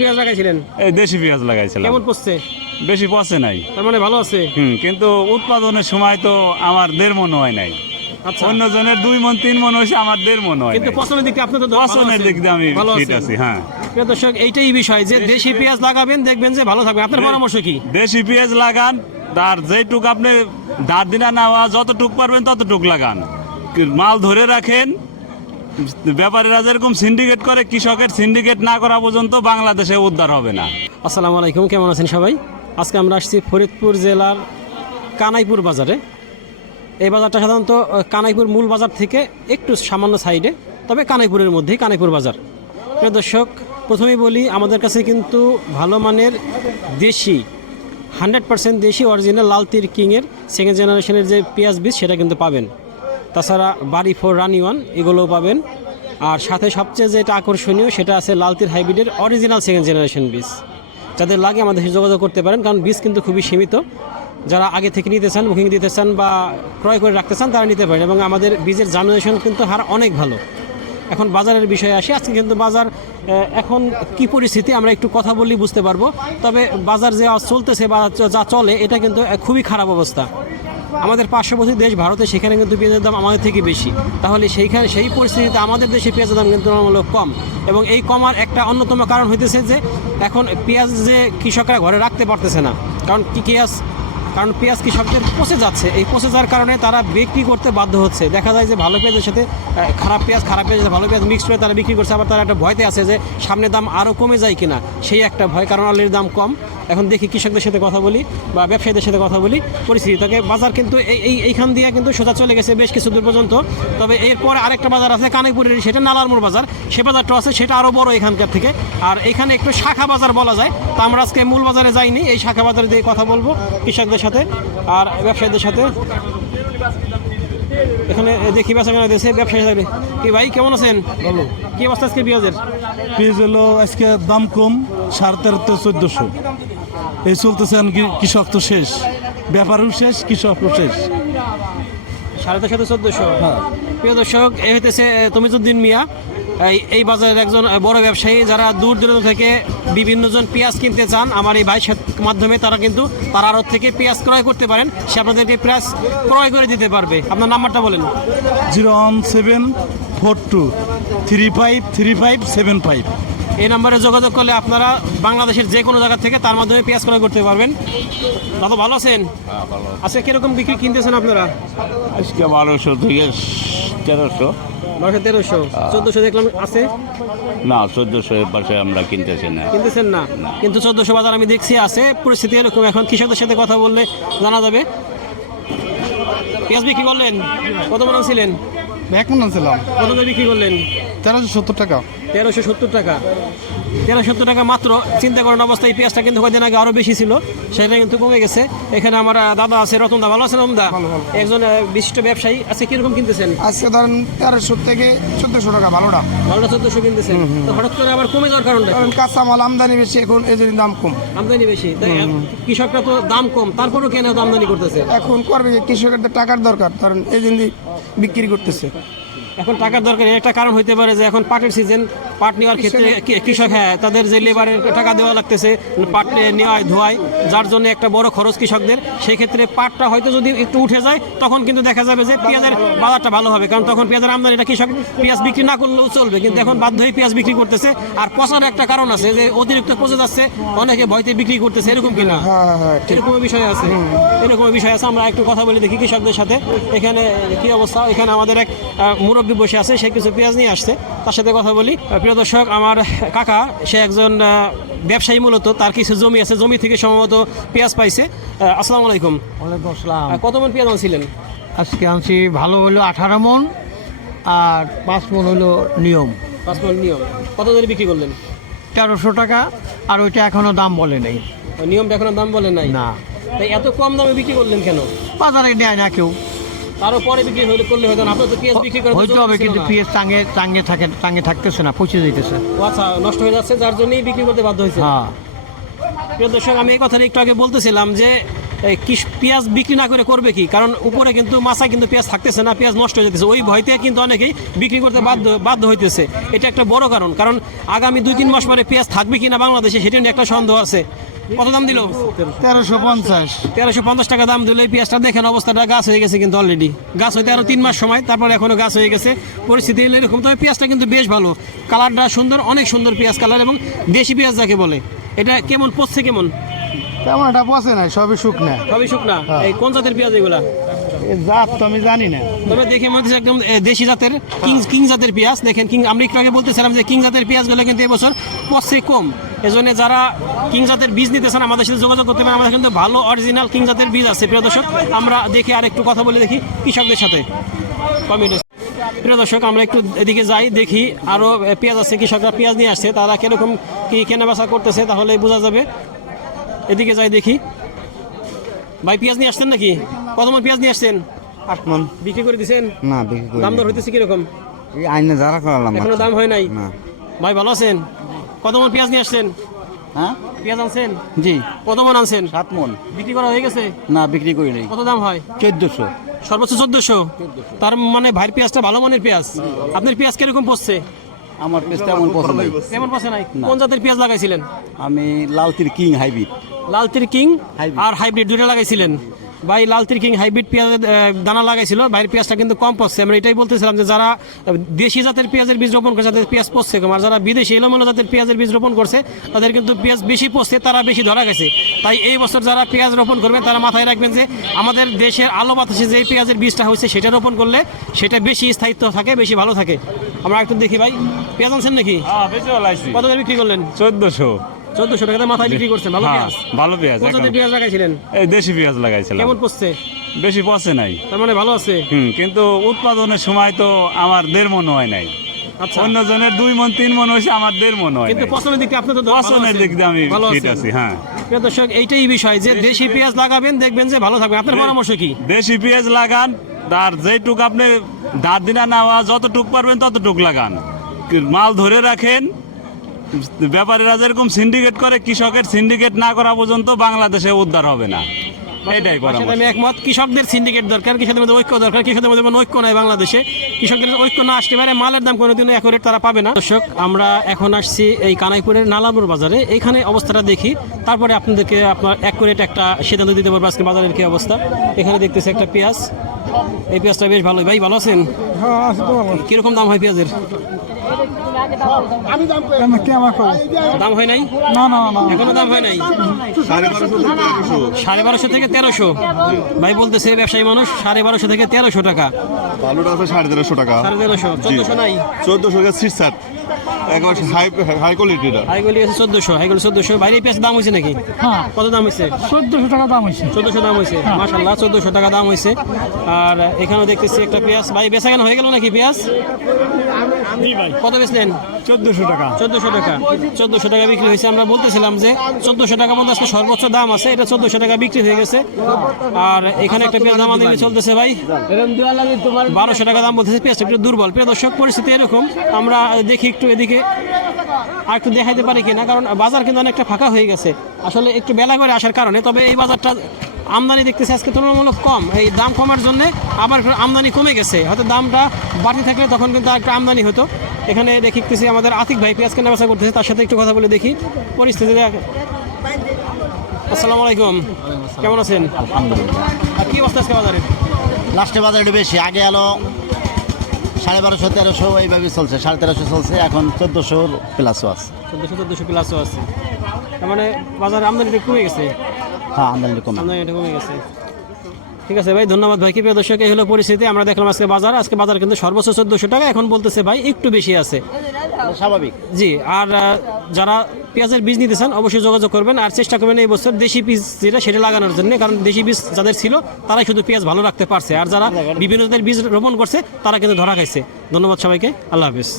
পেঁয়াজ লাগাইছিলেন? এই দেশি পেঁয়াজ লাগাইছিলাম। কেমন পড়ছে? বেশি পচে নাই, তার মানে ভালো আছে। কিন্তু উৎপাদনের সময় তো আমার 1.5 মণ হয় নাই। আচ্ছা, অন্য জনের 2 মণ 3 মণ হয়েছে, আমার 1.5 মণ হয় কিন্তু নাই। পছন্দের দিক থেকে আপনি তো পছন্দের দিক দিয়ে আমি ঠিক আছি। হ্যাঁ প্রিয় দর্শক, এইটাই বিষয় যে দেশি পেঁয়াজ লাগাবেন, দেখবেন যে ভালো থাকবে। আপনার পরামর্শ কি? দেশি পেঁয়াজ লাগান, তার যেটুক আপনি ধার দিনা নেওয়া যতটুক পারবেন ততটুক লাগান, মাল ধরে রাখেন। ব্যাপারীরা যেরকম সিন্ডিকেট করে, কৃষকের সিন্ডিকেট না করা পর্যন্ত বাংলাদেশে উদ্ধার হবে না। আসসালামু আলাইকুম, কেমন আছেন সবাই? আজকে আমরা আসছি ফরিদপুর জেলার কানাইপুর বাজারে। এই বাজারটা সাধারণত কানাইপুর মূল বাজার থেকে একটু সামান্য সাইডে, তবে কানাইপুরের মধ্যেই কানাইপুর বাজার। প্রিয় দর্শক, প্রথমেই বলি, আমাদের কাছে কিন্তু ভালো মানের দেশি 100% দেশি অরিজিনাল লাল তীর কিংয়ের সেকেন্ড জেনারেশনের যে পেঁয়াজ বীজ সেটা কিন্তু পাবেন। তাছাড়া বাড়ি 4 রানি 1 এগুলোও পাবেন। আর সাথে সবচেয়ে যেটা আকর্ষণীয় সেটা আছে লাল তীর হাইব্রিডের অরিজিনাল সেকেন্ড জেনারেশন বীজ। যাদের লাগে আমাদের সাথে যোগাযোগ করতে পারেন, কারণ বীজ কিন্তু খুবই সীমিত। যারা আগে থেকে নিতে চান, বুকিং দিতে চান বা ক্রয় করে রাখতে চান, তারা নিতে পারেন। এবং আমাদের বীজের জার্মিনেশন কিন্তু হার অনেক ভালো। এখন বাজারের বিষয়ে আসি। আজকে কিন্তু বাজার এখন কি পরিস্থিতি আমরা একটু কথা বললে বুঝতে পারবো। তবে বাজার যে চলতেছে বা যা চলে, এটা কিন্তু খুবই খারাপ অবস্থা। আমাদের পার্শ্ববর্তী দেশ ভারতে, সেখানে কিন্তু পেঁয়াজের দাম আমাদের থেকে বেশি। তাহলে সেই পরিস্থিতিতে আমাদের দেশে পেঁয়াজের দাম কিন্তু তুলনামূলক কম। এবং এই কমার একটা অন্যতম কারণ হইতেছে যে এখন পেঁয়াজ যে কৃষকরা ঘরে রাখতে পারতেছে না। কারণ পেঁয়াজ কৃষকদের পচে যাচ্ছে। এই পচে যাওয়ার কারণে তারা বিক্রি করতে বাধ্য হচ্ছে। দেখা যায় যে ভালো পেঁয়াজের সাথে খারাপ পেঁয়াজের ভালো পেঁয়াজ মিক্স করে তারা বিক্রি করছে। আবার তারা একটা ভয়তে আছে যে সামনে দাম আরও কমে যায় কিনা, সেই একটা ভয়। কারণ অলরেডি দাম কম। এখন দেখি কৃষকদের সাথে কথা বলি বা ব্যবসায়ীদের সাথে কথা বলি পরিস্থিতি থেকে। বাজার কিন্তু এইখান দিয়ে কিন্তু সোজা চলে গেছে বেশ কিছু দূর পর্যন্ত। তবে এরপর আরেকটা বাজার আছে কানাইপুরের, সেটা নালারমোড় বাজার। সে বাজারটা আছে, সেটা আরও বড় এখানকার থেকে। আর এখানে একটু শাখা বাজার বলা যায়। তো আমরা আজকে মূল বাজারে যাইনি, এই শাখা বাজারে দিয়ে কথা বলবো কৃষকদের সাথে আর ব্যবসায়ীদের সাথে। এখানে দেখি বেচাকেনা দেশে ব্যবসায়ী সাথে। কি ভাই, কেমন আছেন? ভালো। কি অবস্থা আজকে পেঁয়াজের? পেঁয়াজ হলো আজকে দাম কম, 1350 1400 এই চলতেছে। কৃষক তো শেষ, ব্যাপারও শেষ, কৃষকও শেষ। 1350 1400। হ্যাঁ। প্রিয় দর্শক, এই হইতেছে তমিজুদ্দিন মিয়া, এই বাজারের একজন বড় ব্যবসায়ী। যারা দূর দূরান্ত থেকে বিভিন্ন জন পেঁয়াজ কিনতে চান, আমার এই ভাইয়ের মাধ্যমে তারা কিন্তু তার আড়ত থেকে পেঁয়াজ ক্রয় করতে পারেন। সে আপনাদেরকে পেঁয়াজ ক্রয় করে দিতে পারবে। আপনার নাম্বারটা বলেন। 01742 353575। এই নাম্বারে যোগাযোগ করলে আপনারা বাংলাদেশের যে কোনো জায়গা থেকে তার মাধ্যমে পেঁয়াজ ক্রয় করতে পারবেন। দাদা ভালো আছেন? আচ্ছা, কিরকম বিক্রি কিনতেছেন আপনারা? আজকে 1200 থেকে 1300। 1300 1400 দেখলাম আছে না, 1400 এর পাশে আমরা কিনতেছি না। কিনতেছেন না, কিন্তু 1400 বাজার আমি দেখছি আছে। পরিস্থিতি এরকম। এখন কৃষকদের সাথে কথা বললে জানা যাবে। পেঁয়াজ বিক্রি করলেন? কত মন ছিলেন? এক মন ছিলাম। কত করে বিক্রি করলেন? 1370 টাকা। 1370 টাকা। 1370 টাকা মাত্র। চিন্তা করেন অবস্থা। এই পেঁয়াজটা কিন্তু কয়েকদিন আগে আরও বেশি ছিল, সেটা কিন্তু কমে গেছে। এখানে আমার দাদা আছে, রতন দা। ভালো আছে রতন দা? একজন বিশিষ্ট ব্যবসায়ী আছে। কিরকম কিনতেছেন? আজকে ধরেন 1300 থেকে 1400 টাকা ভালোটা। ভালোটা 1400 কিনতেছেন। তো হঠাৎ করে আবার কমে যাওয়ার কারণটা? কারণ কাঁচামাল আমদানি বেশি, এখন এই জন্য দাম কম। আমদানি বেশি, তাই কৃষকরা তো দাম কম, তারপরেও কেন আমদানি করতেছে? এখন করবে কি, কৃষকের তো টাকার দরকার, ধরেন এই জন্য বিক্রি করতেছে। এখন টাকার দরকার। একটা কারণ হইতে পারে যে এখন পাটের সিজন, পাট নেওয়ার ক্ষেত্রে কৃষক, তাদের যে লেবারের টাকা দেওয়া লাগতেছে পাট নেওয়ায় ধোয়ায়, যার জন্য একটা বড় খরচ কৃষকদের। সেই ক্ষেত্রে পাটটা হয়তো যদি একটু উঠে যায়, তখন কিন্তু দেখা যাবে যে পেঁয়াজের বাজারটা ভালো হবে। কারণ তখন পেঁয়াজের আমদানিটা কৃষক পেঁয়াজ বিক্রি না করলেও চলবে, কিন্তু এখন বাধ্য হয়ে পেঁয়াজ বিক্রি করতেছে। আর পচার একটা কারণ আছে যে অতিরিক্ত পচে যাচ্ছে, অনেকে ভয়তে বিক্রি করতেছে। এরকম কিনা? এরকম বিষয় আছে, এরকম বিষয় আছে। আমরা একটু কথা বলে দেখি কৃষকদের সাথে। এখানে কি অবস্থা? এখানে আমাদের এক মুরব্বী বসে আছে, সে কিছু পেঁয়াজ নিয়ে আসছে, তার সাথে কথা বলি। প্রিয় দর্শক, আমার কাকা, সে একজন ব্যবসায়ী মূলত। তার কিছু জমি আছে, জমি থেকে সম্ভবত পেঁয়াজ পাইছে। আসসালামু আলাইকুম। ওয়ালাইকুম আসসালাম। কত মন পেঁয়াজ আনছিলেন? আজকে আনছি ভালো হলো 18 মন, আর 5 মন হলো নিয়ম। 5 মন নিয়ম। কত করে বিক্রি করলেন? 1300 টাকা। আর ওইটা এখনো দাম বলে নেই। নিয়মটা এখনো দাম বলে নাই? না। তাই এত কম দামে বিক্রি করলেন কেন? বাজারে নেয় না কেউ। তারও পরে বিক্রি করলে হয়তো না। আপনার তো পেঁয়াজ বিক্রি করেন হইতে হবে, কিন্তু পেঁয়াজ টাঙ্গে থাকতেছে না, পচে যাইতেছে। আচ্ছা, নষ্ট হয়ে যাচ্ছে, যার জন্যই বিক্রি করতে বাধ্য হয়েছে। হ্যাঁ। প্রিয় দর্শক, আমি এই কথাটা একটু আগে বলতেছিলাম যে কি পেঁয়াজ বিক্রি না করে করবে কি? কারণ উপরে কিন্তু মাছায় কিন্তু পেঁয়াজ থাকতেছে না, পেঁয়াজ নষ্ট হয়ে যেতেছে, ওই ভয়তে কিন্তু অনেকেই বিক্রি করতে বাধ্য হইতেছে। এটা একটা বড় কারণ আগামী 2-3 মাস পরে পেঁয়াজ থাকবে কিনা বাংলাদেশে সেটা নিয়ে একটা সন্দেহ আছে। কত দাম দিল? 1350। 1350 টাকা দাম দিলে এই পেঁয়াজটা দেখেন অবস্থাটা, গাছ হয়ে গেছে কিন্তু অলরেডি, গাছ হইতে আরো 3 মাস সময়, তারপরে এখনো গাছ হয়ে গেছে, পরিস্থিতি হলো এরকম। তবে পেঁয়াজটা কিন্তু বেশ ভালো, কালারটা সুন্দর, অনেক সুন্দর পেঁয়াজ কালার, এবং দেশি পেঁয়াজ যাকে বলে। এটা কেমন পচছে কেমন? তেমন এটা পচে নাই, সবই শুকনা। সবই শুকনা। এই কোন জাতের পেঁয়াজ এগুলা? জাত তো আমি জানি না। তবে দেখে মনে হচ্ছে একদম দেশি জাতের কিং জাতের পেঁয়াজ। দেখেন আমরা একটু আগে বলতেছিলাম যে কিং জাতের পেঁয়াজগুলো কিন্তু এবছর পচছে কম। এজন্য যারা কিং জাতের বীজ নিতেছেন আমাদের সাথে যোগাযোগ করতে পারেন, আমাদের কিন্তু ভালো অরিজিনাল কিং জাতের বীজ আছে। প্রিয় দর্শক, আমরা দেখি আর একটু কথা বলে দেখি কৃষকদের সাথে। প্রিয় দর্শক, আমরা একটু এদিকে যাই, দেখি আরও পেঁয়াজ আছে, কৃষকরা পেঁয়াজ নিয়ে আসছে, তারা কিরকম কি কেনাবেচা করতেছে তাহলে বোঝা যাবে। এদিকে যাই দেখি। ভাই পেঁয়াজ নিয়ে আসছেন নাকি? কত মন পেঁয়াজ নিয়ে আসছেন? 8 মন। বিক্রি করে দিচ্ছেন? না, বিক্রি করি দাম দর হইতেছে কিরকম? এই আইনে যারা করালাম এখনো দাম হয় নাই? না। ভাই ভালো আছেন? কত মন পেঁয়াজ নিয়ে আসছেন? হ্যাঁ, পেঁয়াজ আনছেন? জি। কত মন আনছেন? 7 মন। বিক্রি করা হয়ে গেছে? না, বিক্রি করি নাই। কত দাম হয়? 1400। সর্বোচ্চ 1400। তার মানে ভাইয়ের পেঁয়াজটা ভালো মানের পেঁয়াজ। আপনার পেঁয়াজ কিরকম পড়ছে? আমার পেঁয়াজ তেমন পছন্দ নাই। কেমন পড়ছে নাই? না। কোন জাতের পেঁয়াজ লাগাইছিলেন? আমি লালতির কিং হাইব্রিড। লালতির king hybrid. আর হাইব্রিড দুটো লাগাইছিলেন। ভাই লালতির কিং হাইব্রিড পেঁয়াজের দানা লাগাইছিল, ভাইয়ের পেঁয়াজটা কিন্তু কম পড়ছে। আমরা এটাই বলতেছিলাম যে যারা দেশি জাতের পেঁয়াজের বীজ রোপণ করছে তাদের পেঁয়াজ পড়ছে কম, আর যারা বিদেশি এলোমেলো জাতের পেঁয়াজের বীজ রোপণ করছে তাদের কিন্তু পেঁয়াজ বেশি পড়ছে, তারা বেশি ধরা গেছে। তাই এই বছর যারা পেঁয়াজ রোপণ করবেন তারা মাথায় রাখবেন যে আমাদের দেশের আলো বাতাসে যে পেঁয়াজের বীজটা হয়েছে সেটা রোপণ করলে সেটা বেশি স্থায়িত্ব থাকে, বেশি ভালো থাকে। আমরা একটু দেখি ভাই, পেঁয়াজ আনছেন নাকি? হ্যাঁ, বেশি লাগাইছি। কত করে বিক্রি করলেন? 1400। 1400 টাকাতে মাথায় বিক্রি করছেন। ভালো হ্যাঁ, পেঁয়াজ। ভালো পেঁয়াজ। কোন জাতের পেঁয়াজ লাগাইছিলেন? এই দেশি পেঁয়াজ লাগাইছিলাম। কেমন পড়ছে? বেশি পচে নাই। তার মানে ভালো আছে। কিন্তু উৎপাদনের সময় তো আমার 1.5 মন হয় নাই। আচ্ছা, অন্য জনের 2 মন 3 মন হয়েছে, আমার 1.5 মন হয় কিন্তু নাই। পছন্দের দিকে আপনি তো পছন্দের দিক দিয়ে আমি ফিট আছি। হ্যাঁ, প্রিয় দর্শক, এইটাই বিষয় যে দেশি পেঁয়াজ লাগাবেন, দেখবেন যে ভালো থাকবে। আপনার পরামর্শ কি? দেশি পেঁয়াজ লাগান, তার যেটুক আপনি ধার দিনা নেওয়া যতটুক পারবেন ততটুক লাগান, মাল ধরে রাখেন। ব্যাপারীরা যেরকম সিন্ডিকেট করে, কৃষকের সিন্ডিকেট না করা পর্যন্ত বাংলাদেশে উদ্ধার হবে না। এটাই সাথে পরামর্শ। আমি একমত। কৃষকদের সিন্ডিকেট দরকার, কৃষকদের মধ্যে ঐক্য দরকার। কৃষকদের মধ্যে কোনো ঐক্য নাই বাংলাদেশে। কৃষকদের ঐক্য না আসতে পারে, মালের দাম কোনোদিনও অ্যাকুরেট তারা পাবে না। দর্শক, আমরা এখন আসছি এই কানাইপুরের নালামুর বাজারে। এইখানে অবস্থাটা দেখি, তারপরে আপনাদেরকে আপনার অ্যাকুরেট একটা সিদ্ধান্ত দিতে পারবো আজকে বাজারের কি অবস্থা। এখানে দেখতেছি একটা পেঁয়াজ, এই পেঁয়াজটা বেশ ভালো। ভাই ভালো আছেন? কিরকম দাম হয় পেঁয়াজের? দাম হয় নাই? এখনো দাম হয় নাই। 1250 থেকে 1300। ভাই বলতেছে ব্যবসায়ী মানুষ 1250 থেকে 1300 টাকা। ভালোটা আছে 1350 টাকা। 1350, 1400 নাই? 1400 টাকা সিটসাট একবার হাই কোয়ালিটিটা। হাইগুলি আছে 1400, হাইগুলি 1400। বাইরে পেঁয়াজ দাম হয়েছে নাকি? হ্যাঁ, কত দাম হয়েছে? 1400 টাকা দাম হয়েছে। 1400 দাম হয়েছে। মাশাআল্লাহ, 1400 টাকা দাম হয়েছে। আর এখানেও দেখতেছি একটা পেঁয়াজ। ভাই বেচা কেন হয়ে গেল নাকি পেঁয়াজ? জি ভাই। কত বেচলেন? 1400 টাকা। 1400 টাকা। 1400 টাকা বিক্রি হয়েছে। আমরা বলতেছিলাম যে 1400 টাকা মধ্যে আজকে সর্বোচ্চ দাম আছে, এটা 1400 টাকা বিক্রি হয়ে গেছে। আর এখানে একটা পেঁয়াজ দাম আমাদের চলতেছে ভাই 1200 টাকা দাম বলতেছে। পেঁয়াজটা একটু দুর্বল। প্রিয় দর্শক, পরিস্থিতি এরকম। আমরা দেখি একটু এদিকে আর একটু দেখাইতে পারি কিনা, কারণ বাজার কিন্তু অনেকটা ফাঁকা হয়ে গেছে আসলে একটু বেলা করে আসার কারণে। তবে এই বাজারটা আমদানি দেখতেছে আজকে তুলনামূলক কম। এই দাম কমার জন্য আবার আমদানি কমে গেছে। হয়তো দামটা বাড়তি থাকলে তখন কিন্তু একটা আমদানি হতো। এখানে দেখতেছি আমাদের আতিক ভাই পেঁয়াজ কেনা বেচা করতেছে, তার সাথে একটু কথা বলে দেখি পরিস্থিতি। আসসালামু আলাইকুম, কেমন আছেন? আর কি অবস্থা আজকে বাজারে? লাস্টে বাজার একটু বেশি, আগে এলো 1250 1300 এইভাবে চলছে, 1350 চলছে, এখন 1400 প্লাসও আছে। 1400 প্লাসও আছে। তার মানে বাজারে আমদানিটা কমে গেছে। হ্যাঁ, আমদানি কমে। আমদানিটা কমে গেছে। ঠিক আছে ভাই, ধন্যবাদ ভাই। কি প্রিয় দর্শক, এই হলো পরিস্থিতি। আমরা দেখলাম আজকে বাজার কিন্তু সর্বোচ্চ 1400 টাকা, এখন বলতেছে ভাই একটু বেশি আছে। স্বাভাবিক। জি, আর যারা পেঁয়াজের বীজ নিতে চান অবশ্যই যোগাযোগ করবেন, আর চেষ্টা করবেন এই বছর দেশি বীজ যেটা সেটা লাগানোর জন্য, কারণ দেশি বীজ যাদের ছিল তারাই শুধু পেঁয়াজ ভালো রাখতে পারছে, আর যারা বিভিন্ন জাতের বীজ রোপণ করছে তারা কিন্তু ধরা খাইছে। ধন্যবাদ সবাইকে, আল্লাহ হাফেজ।